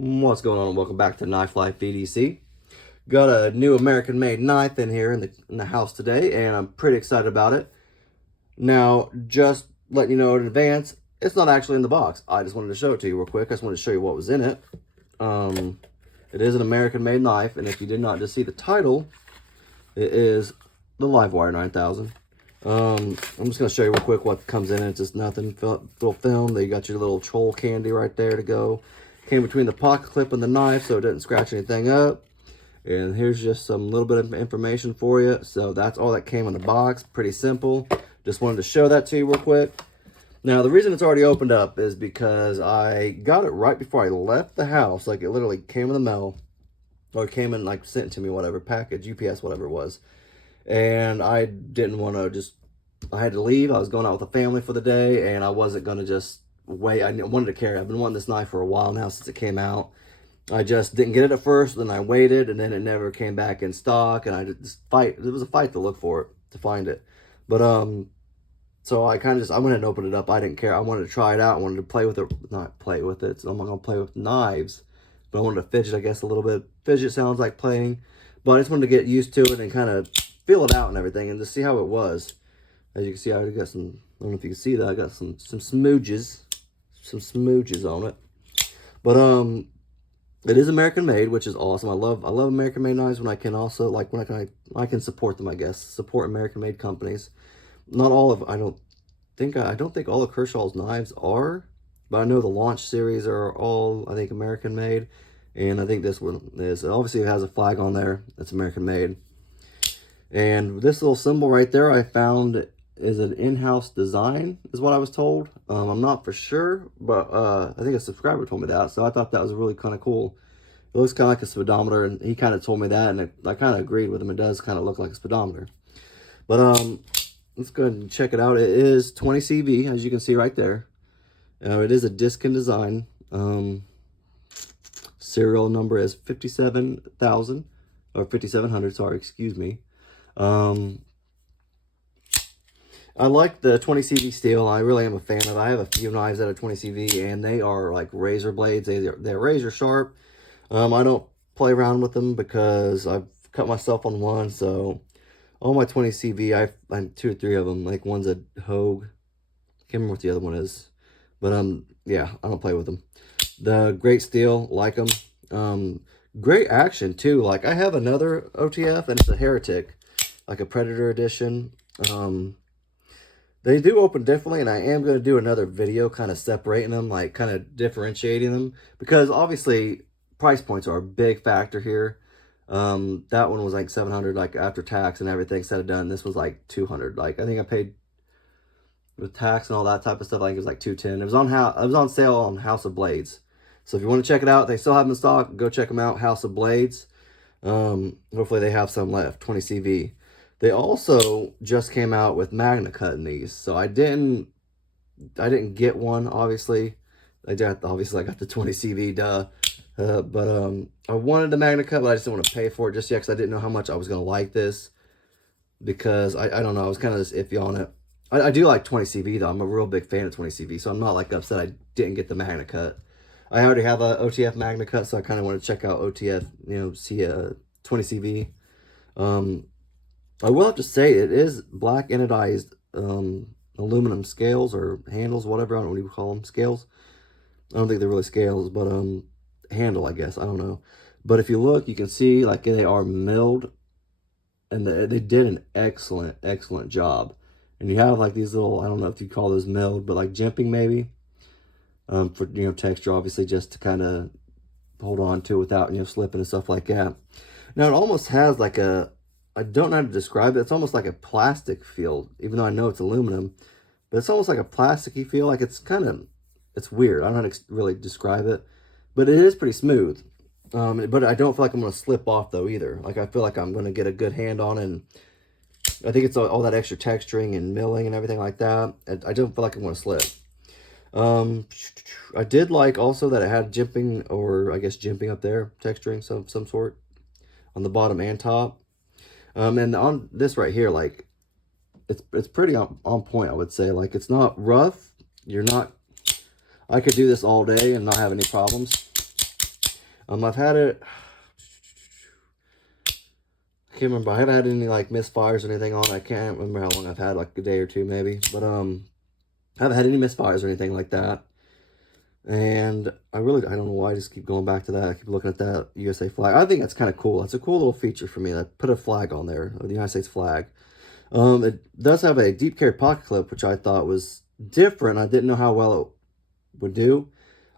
What's going on? Welcome back to Knife Life EDC. Got a new American-made knife in here in the house today, and I'm pretty excited about it. Now, just letting you know in advance, it's not actually in the box. I just wanted to show it to you real quick. I just wanted to show you what was in it. It is an American-made knife, and if you did not just see the title, it is the Livewire 9000. I'm just going to show you real quick what comes in it. It's just nothing, little film. They got your little troll candy right there to go. Came between the pocket clip and the knife so it didn't scratch anything up. And here's just some little bit of information for you. So that's all that came in the box. Pretty simple. Just wanted to show that to you real quick. Now, the reason it's already opened up is because I got it right before I left the house. Like, it literally came in the mail. Or it came in, like, sent to me, whatever, package, UPS, whatever it was. And I didn't want to I had to leave. I was going out with the family for the day, and I wasn't going to just wait. I wanted to carry it. I've been wanting this knife for a while now since it came out. I just didn't get it at first, then I waited, and then it never came back in stock, and I just it was a fight to look for it, to find it. But, so I kind of I went ahead and opened it up. I didn't care. I wanted to try it out. I wanted to play with it, not play with it. So I'm not going to play with knives, but I wanted to fidget, I guess, a little bit. Fidget sounds like playing, but I just wanted to get used to it and kind of feel it out and everything, and just see how it was. As you can see, I got some, I don't know if you can see that, I got some smooges on it. But it is American made, which is awesome. I love American made knives when I can also, like, when I can support them, I guess. Support American made companies. Not all of, I don't think all of Kershaw's knives are, but I know the launch series are all, I think, American made. And I think this one is, obviously it has a flag on there. It's American made. And this little symbol right there I found is an in-house design, is what I was told. I'm not for sure, but I think a subscriber told me that, so I thought that was really kind of cool. It looks kind of like a speedometer, and he kind of told me that, and I kind of agreed with him. It does kind of look like a speedometer. But let's go ahead and check it out. It is 20 CV, as you can see right there. It is a Diskin design. Serial number is 57,000, or 5,700, sorry, excuse me. I like the 20 CV steel. I really am a fan of it. I have a few knives that are 20 CV, and they are like razor blades. They're razor sharp. I don't play around with them because I've cut myself on one. So all my 20 CV, I'm 2 or 3 of them. Like, one's a Hogue. Can't remember what the other one is, but yeah, I don't play with them. The great steel, like them. Great action too. Like, I have another OTF, and it's a Heretic, like a Predator edition. They do open differently, and I am going to do another video kind of separating them, like kind of differentiating them, because obviously price points are a big factor here. That one was like 700, like after tax and everything said and done. This was like 200. Like, I think I paid with tax and all that type of stuff. I think it was like 210. It was on sale on House of Blades. So if you want to check it out, they still have them in stock. Go check them out, House of Blades. Hopefully they have some left, 20 CV. They also just came out with Magna cutting these, so I didn't get one, obviously. I got the 20 CV, duh. But I wanted the Magna cut, but I just didn't want to pay for it just yet because I didn't know how much I was gonna like this. Because I don't know, I was kind of just iffy on it. I do like 20 CV though. I'm a real big fan of 20 CV, so I'm not like upset I didn't get the Magna cut. I already have a OTF Magna cut, so I kind of want to check out OTF, see 20 CV. I will have to say it is black anodized aluminum scales or handles, whatever. I don't know what you call them, scales. I don't think they're really scales, but handle, I guess. I don't know. But if you look, you can see like they are milled, and they did an excellent job. And you have like these little, I don't know if you call those milled, but like jimping maybe, for texture, obviously, just to kind of hold on to it without slipping and stuff like that. Now it almost has like I don't know how to describe it. It's almost like a plastic feel, even though I know it's aluminum. But it's almost like a plasticky feel. Like, it's weird. I don't know how to really describe it. But it is pretty smooth. But I don't feel like I'm going to slip off, though, either. Like, I feel like I'm going to get a good hand on it. And I think it's all that extra texturing and milling and everything like that. I don't feel like I'm going to slip. I did like also that it had jimping, or I guess jimping up there, texturing some sort on the bottom and top. And on this right here, like, it's pretty on point, I would say. Like, it's not rough. I could do this all day and not have any problems. I've had it, I can't remember. I haven't had any like misfires or anything on it. I can't remember how long I've had, like a day or two maybe. But I haven't had any misfires or anything like that. And I don't know why I just keep going back to that. I keep looking at that USA flag. I think that's kind of cool. It's a cool little feature for me. That put a flag on there, the United States flag. It does have a deep carry pocket clip, which I thought was different. I didn't know how well it would do.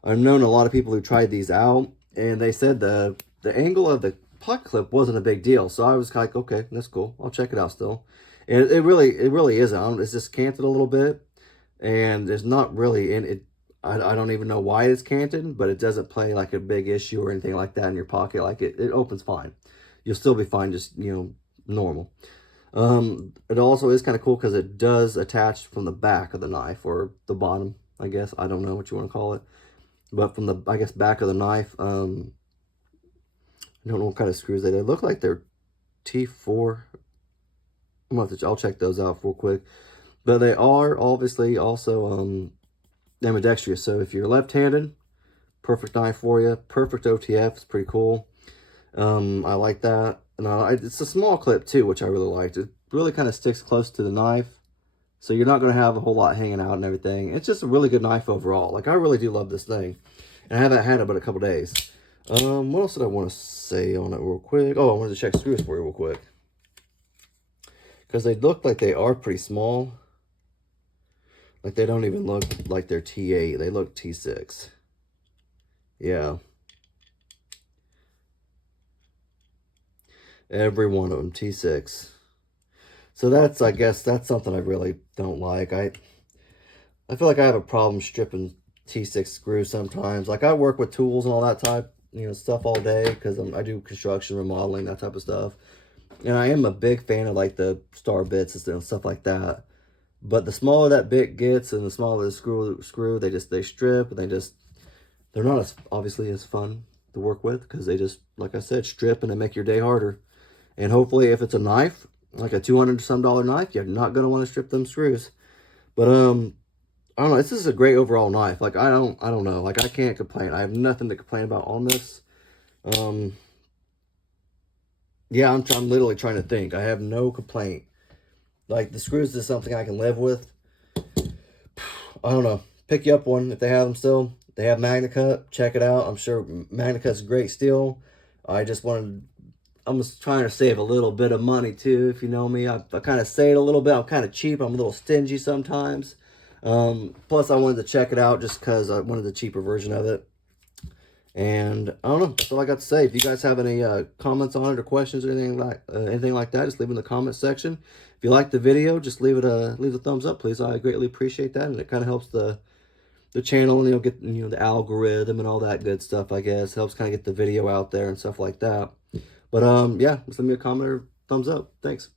I've known a lot of people who tried these out, and they said the angle of the pocket clip wasn't a big deal. So I was like, okay, that's cool. I'll check it out still. And it really isn't. It's just canted a little bit, and there's not really in it. I don't even know why it's canted, but it doesn't play like a big issue or anything like that in your pocket. Like it opens fine. You'll still be fine, just, normal. It also is kind of cool because it does attach from the back of the knife, or the bottom, I guess. I don't know what you want to call it. But from the, I guess, back of the knife, I don't know what kind of screws they look like they're T4. I'll check those out real quick. But they are obviously also ambidextrous. So if you're left-handed, perfect knife for you. Perfect OTF. It's pretty cool. I like that. And it's a small clip too, which I really liked. It really kind of sticks close to the knife, so you're not going to have a whole lot hanging out and everything. It's just a really good knife overall. Like, I really do love this thing. And I haven't had it but a couple days. What else did I want to say on it real quick? Oh, I wanted to check screws for you real quick, because they look like they are pretty small. Like, they don't even look like they're T8. They look T6. Yeah. Every one of them, T6. So I guess that's something I really don't like. I feel like I have a problem stripping T6 screws sometimes. Like, I work with tools and all that type, stuff all day, because I do construction, remodeling, that type of stuff. And I am a big fan of, like, the star bits and stuff like that. But the smaller that bit gets and the smaller the screw, they strip, and they're not as, obviously, as fun to work with, because they just, like I said, strip and they make your day harder. And hopefully, if it's a knife, like a $200-some knife, you're not going to want to strip them screws. But I don't know. This is a great overall knife. Like, I don't know. Like, I can't complain. I have nothing to complain about on this. Yeah, I'm literally trying to think. I have no complaint. Like, the screws is something I can live with. I don't know. Pick you up one if they have them still. They have MagnaCut. Check it out. I'm sure MagnaCut's great steel. I'm just trying to save a little bit of money too, if you know me. I kind of save a little bit. I'm kind of cheap. I'm a little stingy sometimes. Plus, I wanted to check it out just because I wanted the cheaper version of it. And I don't know. That's all I got to say. If you guys have any comments on it or questions or anything like that, just leave in the comment section. If you like the video, just leave a thumbs up, please. I greatly appreciate that, and it kind of helps the channel, get the algorithm and all that good stuff. I guess helps kind of get the video out there and stuff like that. But yeah, just leave me a comment or thumbs up. Thanks.